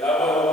Lava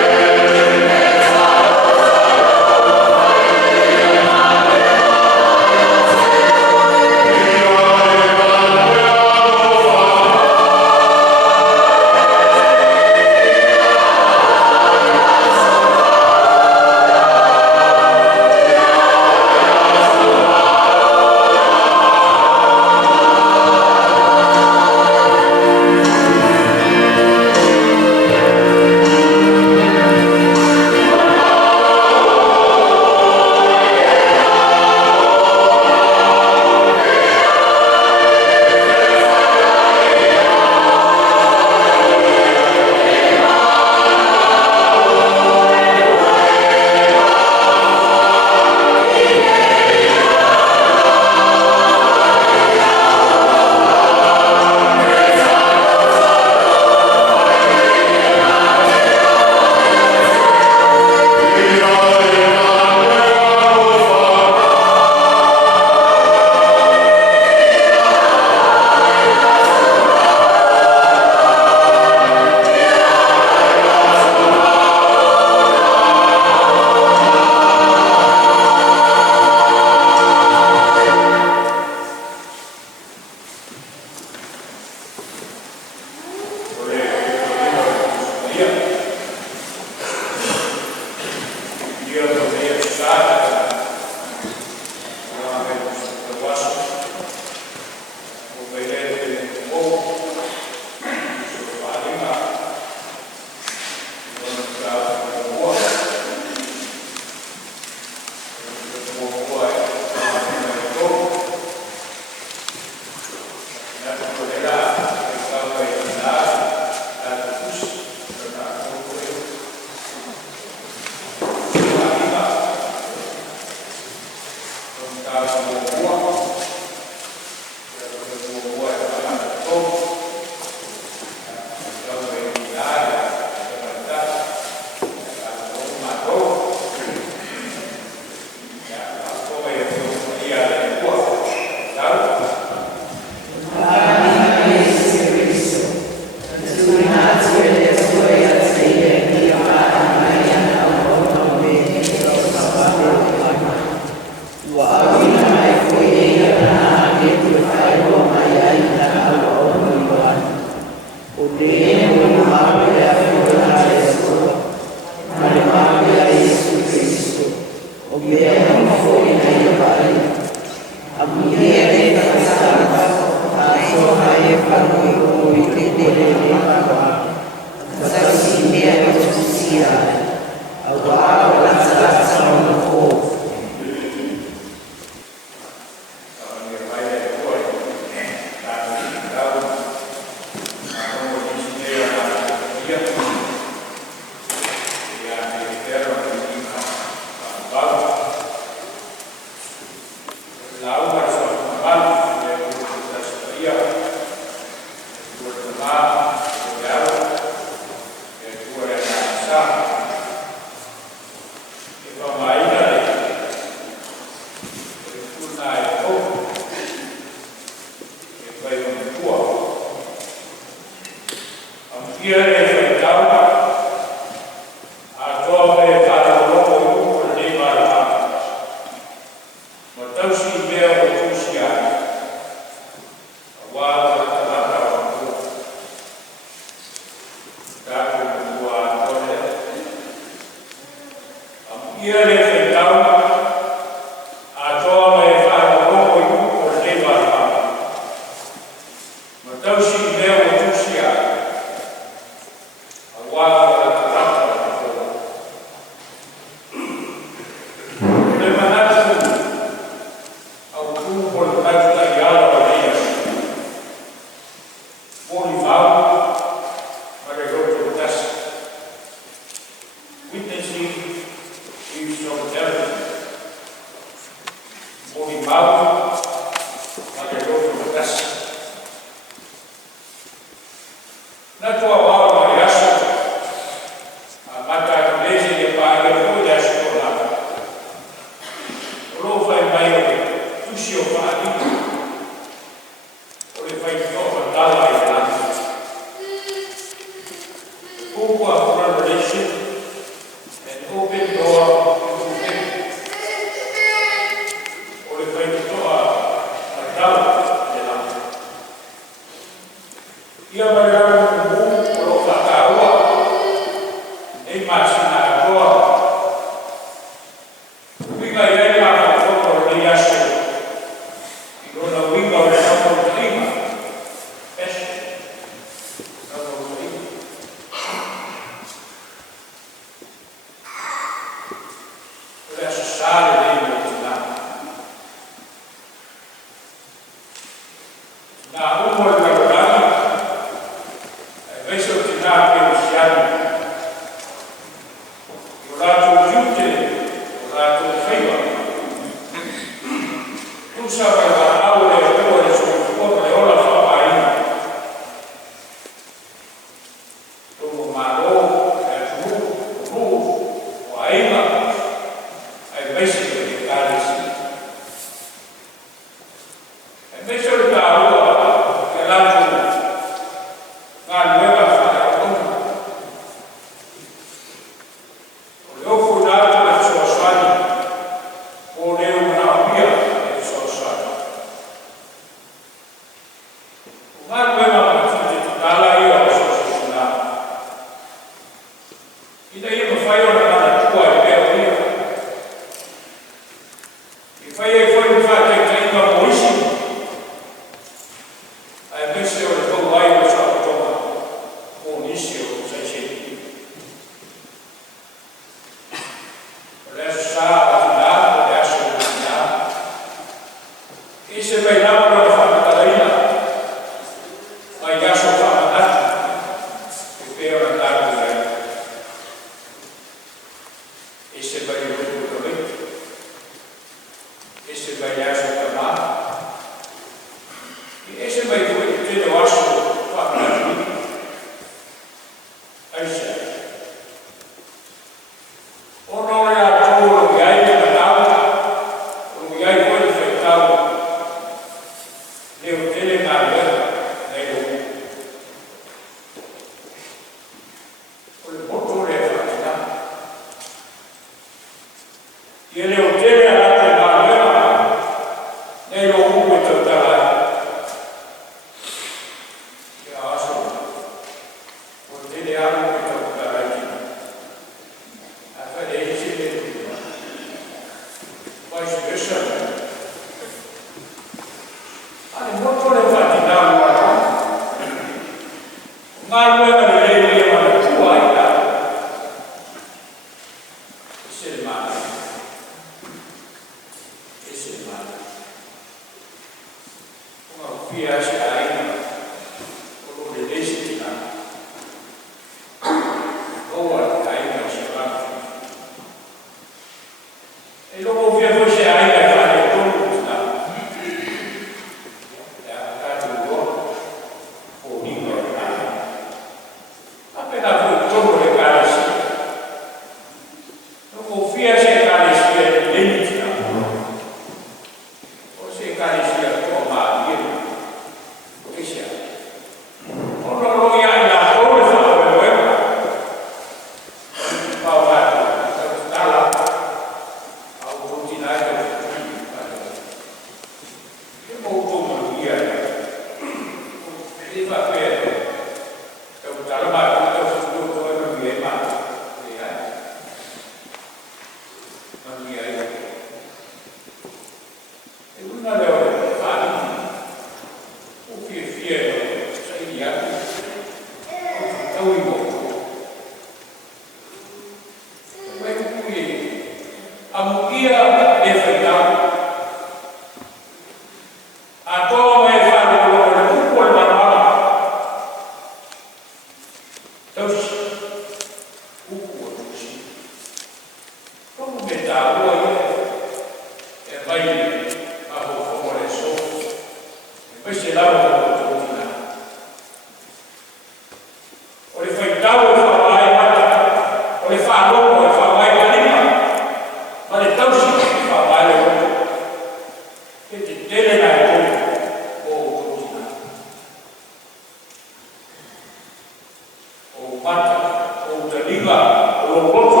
mata, o te liga, o lopoto,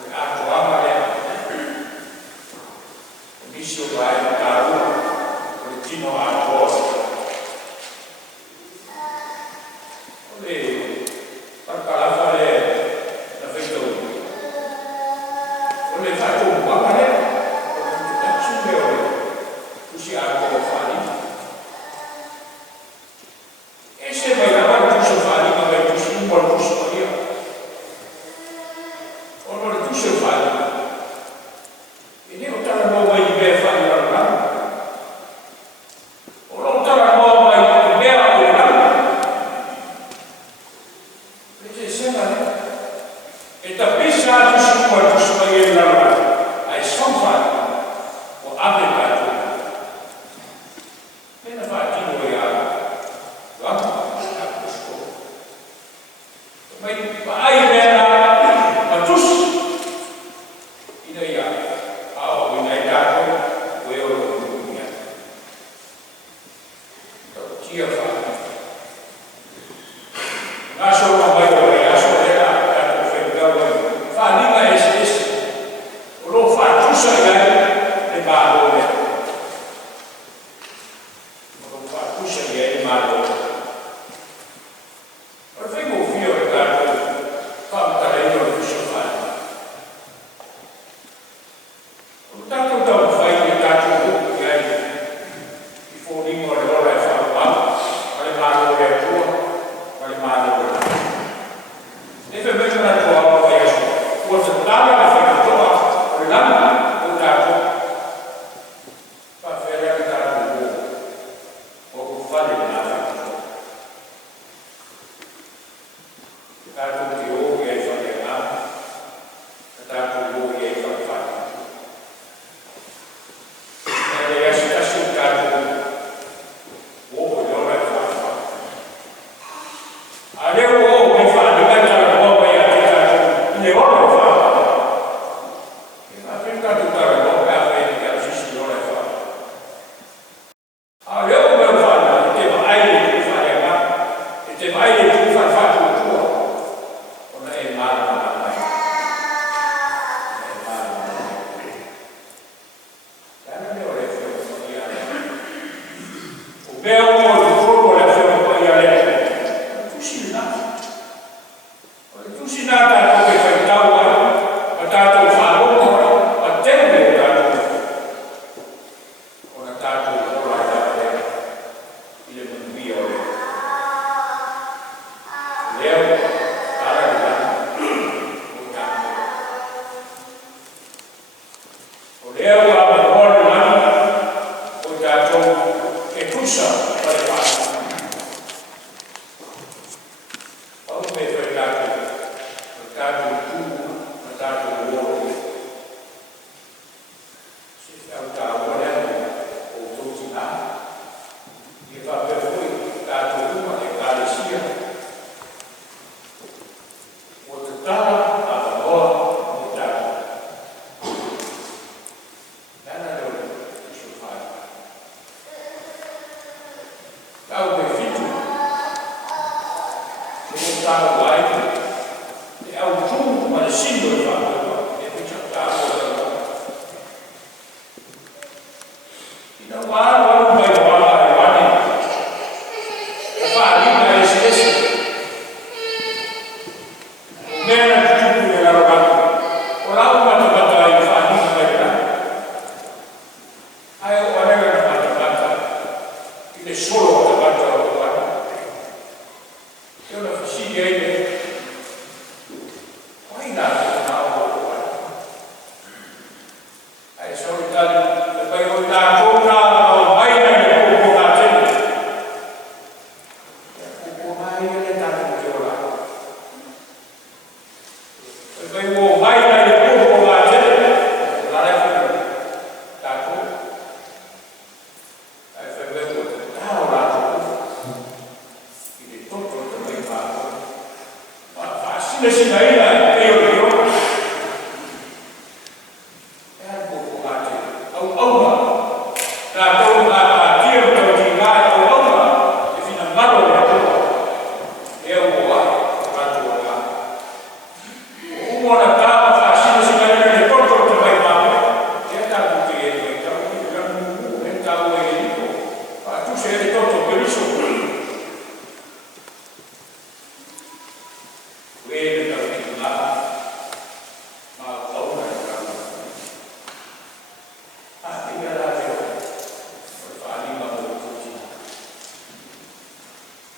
o ato amare, o nisio vai taru, o tino ato. O le parkalafa le na feito. O le fato amare, o le tatsu me o le kusi ato fani. Ese vai lavar tu sofani, ma vai tu sin por tu soia. O no le tu sofani. E ne o tala no vai be fani la la. O no tala no vai be a o la. Vede sema ne. E ta pesa tu sin por tu soia la la. Ai sofani. O ave ka tu. Pena fa ti no ia. Vamos. Ai vera matus ina ia au ina itato o eu ia tia fa naso ma vai o aso era tato fegao fa liga esse o lo fa tusa ia le balo o lo fa tusa ia le malo.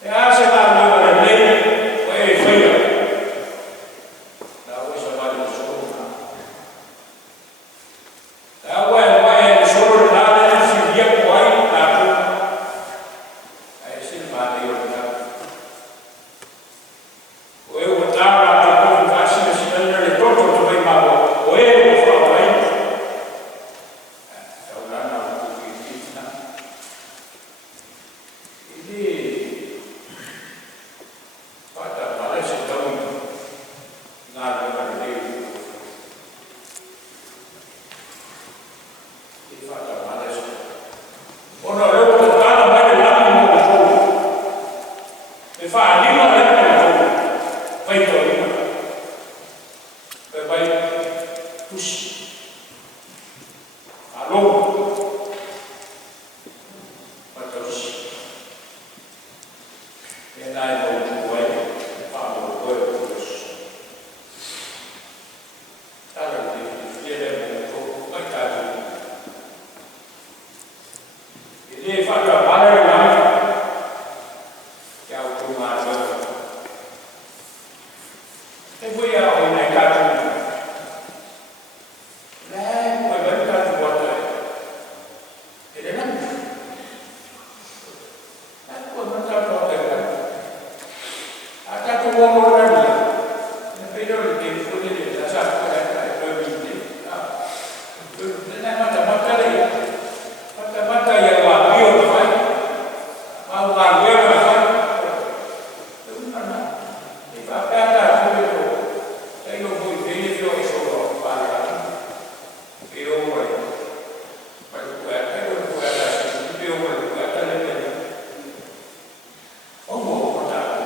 E a se la lava lei, e fai la vuoi salvare da solo. La vuoi solo dare si via poi la si va io da. O eu tava da con facile si prendere tutto dove ma o eu fa vai. È una piccola. Quindi fatta male se non nada da vedere. E fatta male se. Ora devo portare a fare l'animo da solo. E fa animo da vai torna. Per vai push. Allora fatta così. E dai non puoi farlo quello adesso. Allora ti chiede un po' e devi fare la palla l'anima che ha automato. E poi ha un caso. Lei poi va in caso guardare. Ed è l'anima. Ecco, non c'è problema. Ha dato un uomo alla via. Nel periodo che fu di la sacca e poi vinti. Non è fatta battaglia. Fatta battaglia qua, io lo fai. Ma guarda, io lo fai. E fa aperta subito. Se io vuoi venire io solo fare. E io vuoi. Ma io vuoi adesso. Io vuoi adesso. Oh, guardate.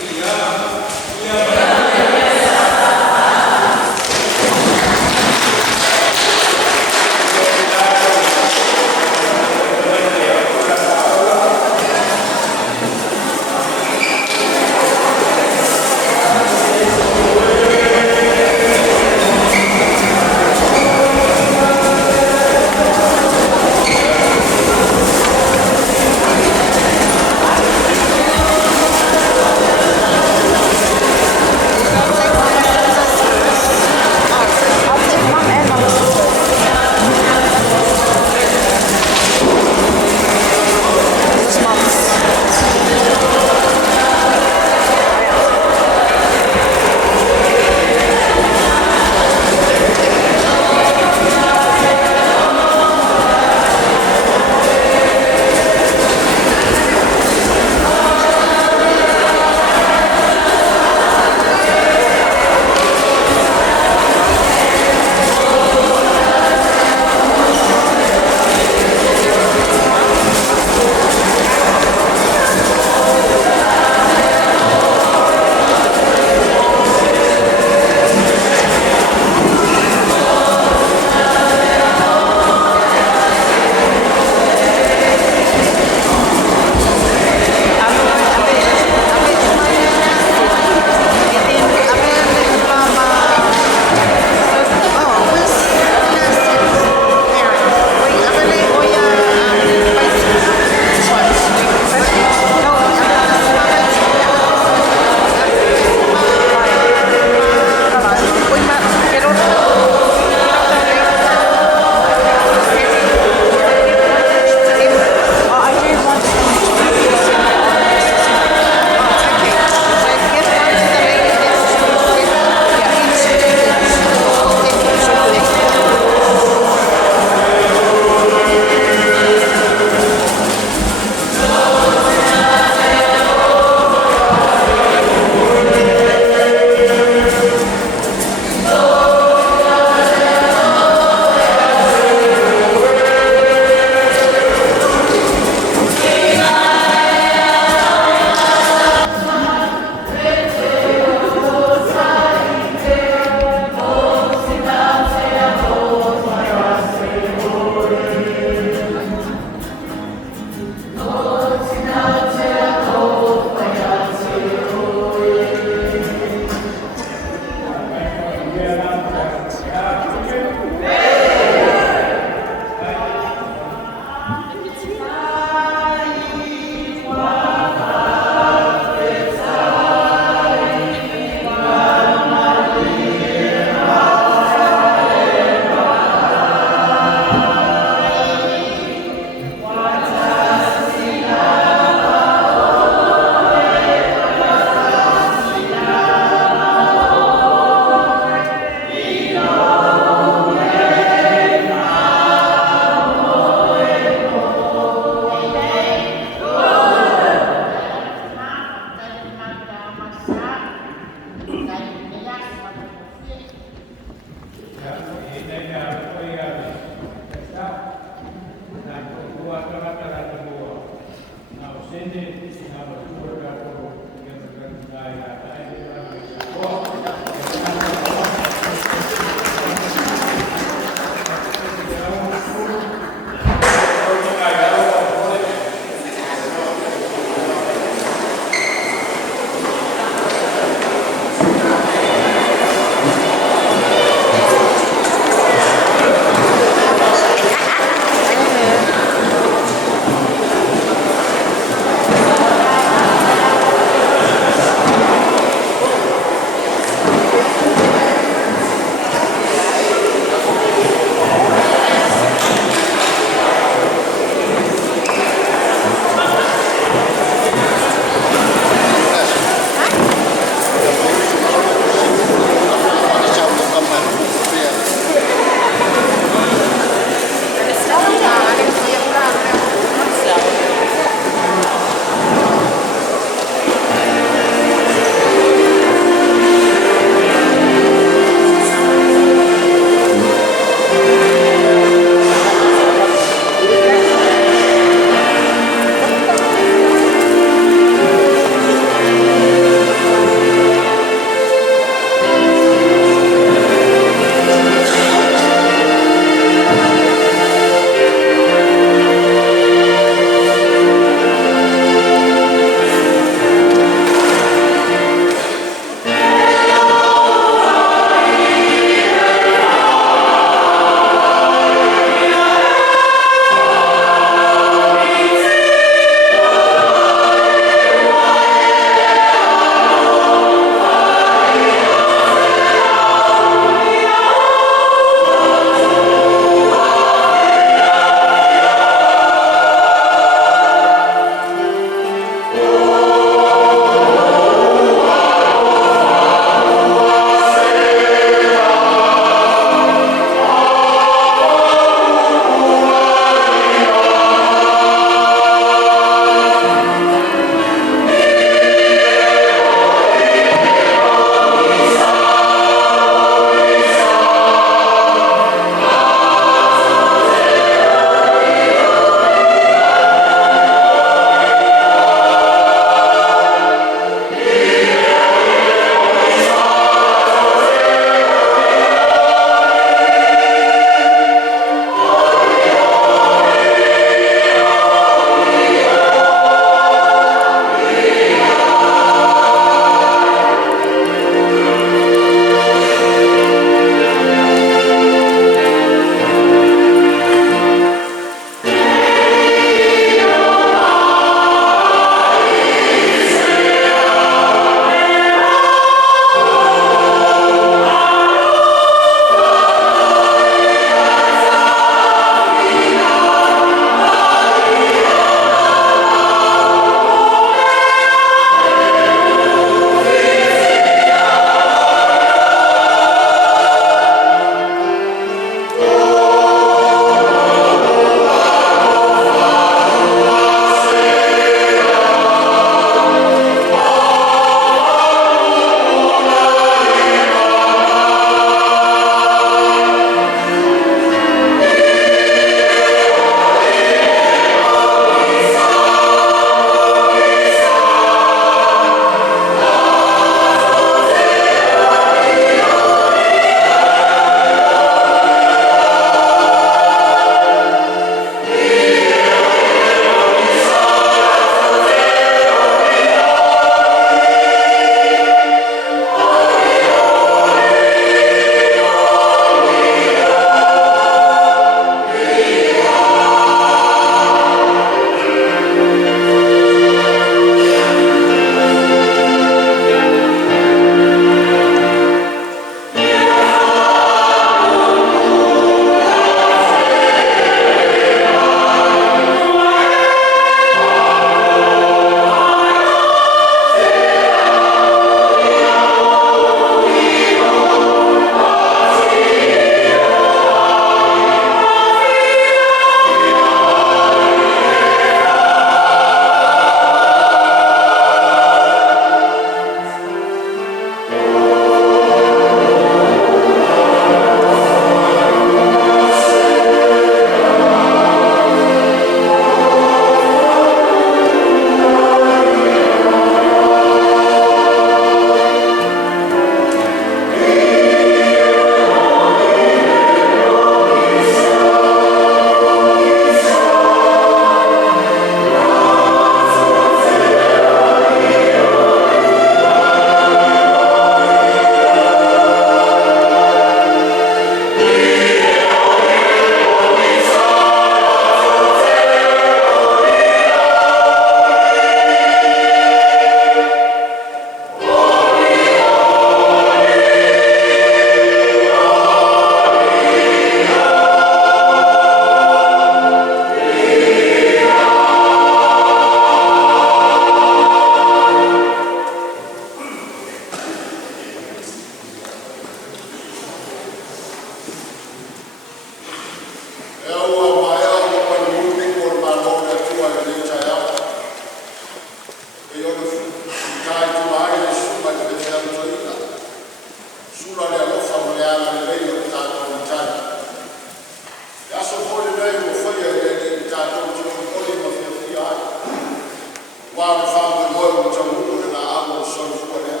Wale fama moyo mchamungu na amo usofu kwa lea.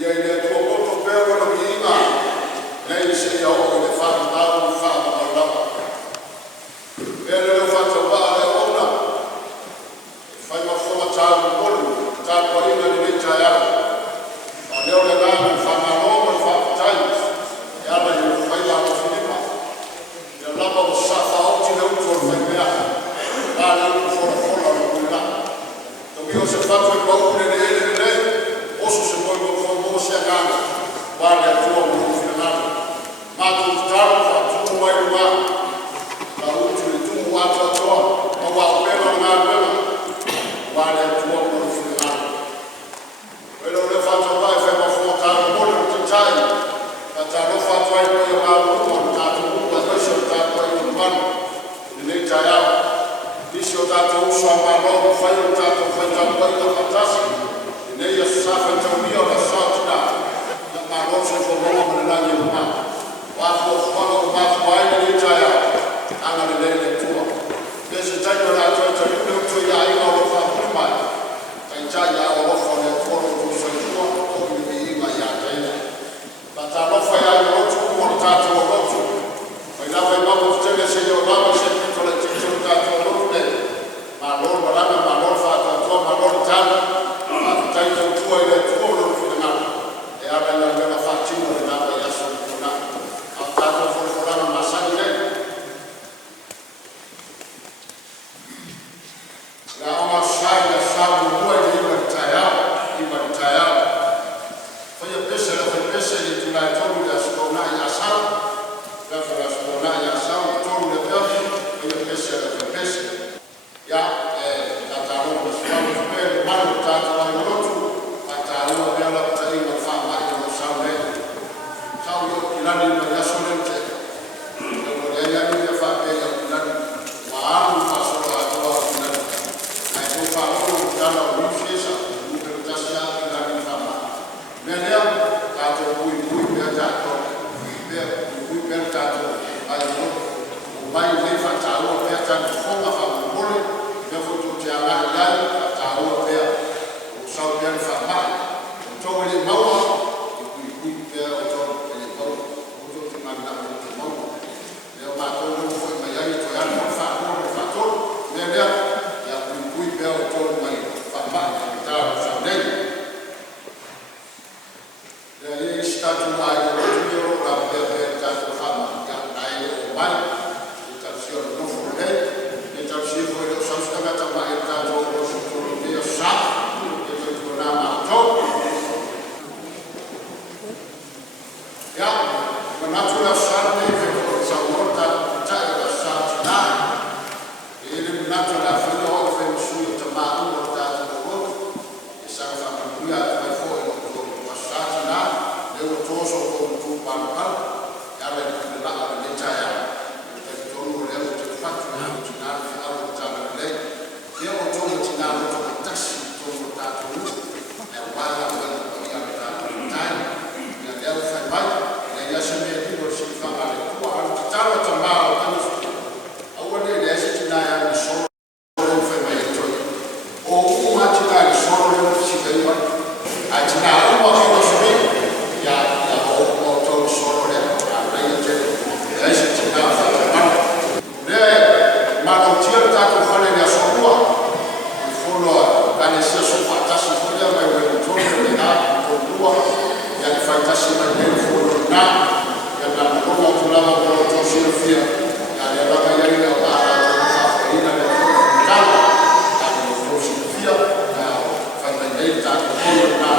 Ya ile tuokoto pewa na miinga. Na isi ya oku ile fama amo fama malama. Ele le fata wale ona. Fanya foma tabu molu. Tabu kwa ina ni licha yao. Leo le nani fama roma fama tabu. Yala yu fanya mafilima. Ya laba usafa auti na utu wa fanya. Lala utu fora fora na kuila. Io se faccio il paura di lei, posso se vuoi non sia gana, guarda il tuo amore finale, ma tu stai tu vuoi umano, la ultima tu vuoi a tua, ma va bene una bella, guarda il tuo amore finale. Quello che faccio mai è per affrontare molto di tagli, perché non faccio mai poi a uno, tanto uno, adesso tanto è un umano, di lei tagliato. Disho tato uso ambalo fayo tato fanya kwa ilo katasi ne ya safa tawio na sautina na marosho kwa roho na nyuma wapo kwa watu waende litaya ana lele tua pesa tayo na toto ndio to ya ina rofa kuma taja ya rofa na toro to sojua kwa ni ma ya tena bata rofa ya roto kwa tato roto kwa ina mambo tena sio mambo sio kwa tito tato Malor baraka malor fata tua malor tana taita tua ile tua lo fina e abela bela fatima na ba yaso kuna atato forforana masanje la oma shaya sabu kwa ile taya fanya pesa ile tunaitoa ya skona ya sabu la fara skona ya sabu toru le pia fanya pesa ya tataruhu sababu mbele bado tataruhu malotu tataruhu bila kutaiwa fama ile saule saule kilani na yasolente ndio ya ni fama ya kilani waamu fasola kwa kilani na hiyo fama kutana uifisha ukitasia kilani fama mbele tataruhu ya tataruhu bila tataruhu ayo ubai ni fataruhu ya tataruhu fama mbele Jangan yang tahu dia usahakan sama untuk boleh bawa ibu dia untuk boleh bawa untuk mana untuk bawa dia macam tu bayar itu yang faktor dia yang ibu dia untuk boleh sama kita sampai dari stasiun air itu orang dia jatuh sama yang air baik kita siap untuk boleh kita siap untuk sampai tambah kita jauh sebelum dia sah kita guna macam ya menatulah sahne kalau sahur tak percaya sah tidak ini menatulah video fensu temamu tak terus isang sama dia telefon untuk sah tidak dia terus untuk bangkal kalau tidak ada percaya kita tunggu dia untuk fatwa tidak dia untuk mencintai untuk taksi untuk tato yang wala wala yang tato yang dia faham yang dia sendiri itu bersifat itu harus tahu tentang terus awalnya dia cintai yang solo faham itu oh cintai solo sih dia cintai orang yang sendiri ya oh tahu solo dia apa yang jadi dia cintai faham dia malu dia tato faham dia solo Kani sio fantasi moja ambayo imetoka na kujua ya fantasi na ndefu na ya kama tulama kwa tosifia ya baba yale ya baada ya ina na kama tosifia na fantasi ta kuna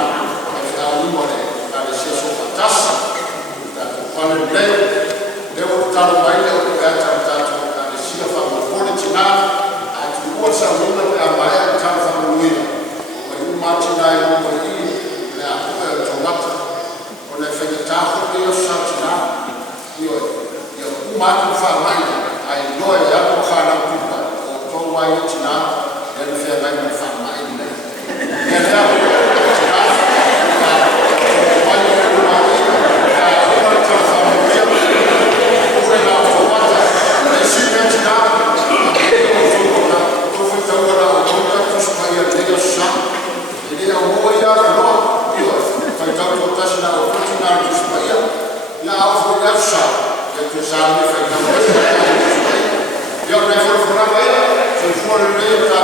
na alimu na sio fantasi na kwa leo tutalo baada ya kukata mtatu na sio fantasi na atukuwa sababu ambaye tamfanyia matinai kwa hii na kwa tomata unafanya tafu hiyo shati hiyo ya kumatu famani ailoe ya kufanya kupa kwa hiyo tina ya nifanya na famani Thank you. Maria